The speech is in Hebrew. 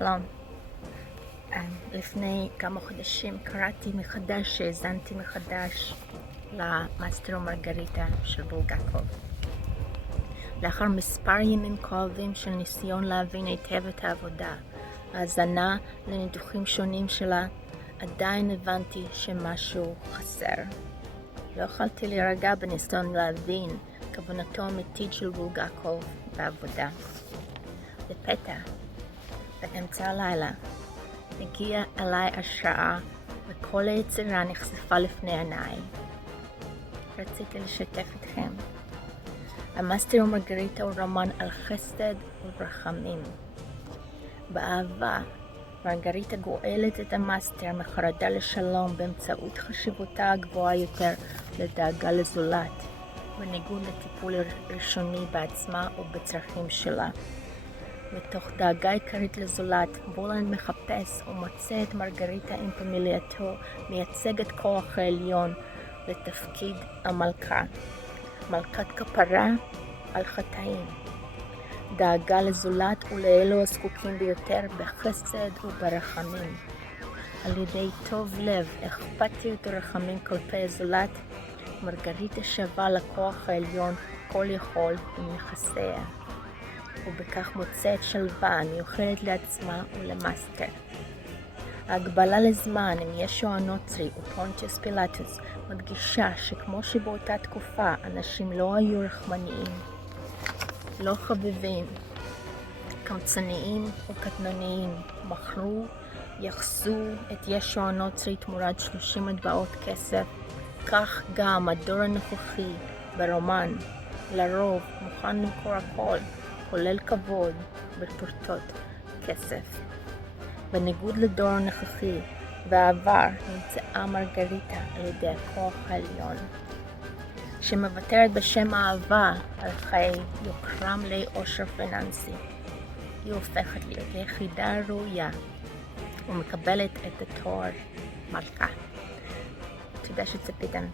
שלום. לפני כמה חודשים קראתי מחדש, האזנתי מחדש למאסטר ומרגריטה של בולגקוב. לאחר מספר ימים כואבים של ניסיון להבין היטב את העבודה, האזנה לניתוחים שונים שלה, עדיין הבנתי שמשהו חסר. לא יכולתי להירגע בניסיון להבין כוונתו האמיתית של בולגקוב בעבודה. לפתע, באמצע הלילה, הגיעה אליי השראה וכל היצירה נחשפה לפני עיניי. רציתי לשתף אתכם. המאסטר ומרגריטה הוא רומן על חסד וברחמים. באהבה, מרגריטה גואלת את המאסטר מחרדה לשלום באמצעות חשיבותה הגבוהה יותר לדאגה לזולת, בניגוד לטיפול ראשוני בעצמה ובצרכים שלה. מתוך דאגה עיקרית לזולת, בולנד מחפש ומוצא את מרגריטה עם פמילייתו, מייצג את כוח העליון לתפקיד המלכה. מלכת כפרה על חטאים. דאגה לזולת ולאלו הזקוקים ביותר בחסד וברחמים. על ידי טוב לב, אכפתיות ורחמים כלפי הזולת, מרגריטה שווה לכוח העליון כל יכול עם נכסיה. ובכך מוצאת שלווה מיוחדת לעצמה ולמאסטר. ההגבלה לזמן עם ישו הנוצרי ופונטיוס פילטוס מדגישה שכמו שבאותה תקופה אנשים לא היו רחמניים, לא חביבים, קמצניים וקטנוניים, מכרו, יחסו את ישו הנוצרי תמורת 30 מטבעות כסף, כך גם הדור הנוכחי ברומן לרוב מוכן למכור הכל, כולל כבוד בפרוטות כסף. בניגוד לדור הנוכחי והעבר נמצאה מרגריטה על ידי הכוח העליון, שמוותרת בשם האהבה על חיי יוקרה מלאי עושר פיננסי. היא הופכת להיות היחידה הראויה ומקבלת את התואר מלכה. תודה שצפיתם.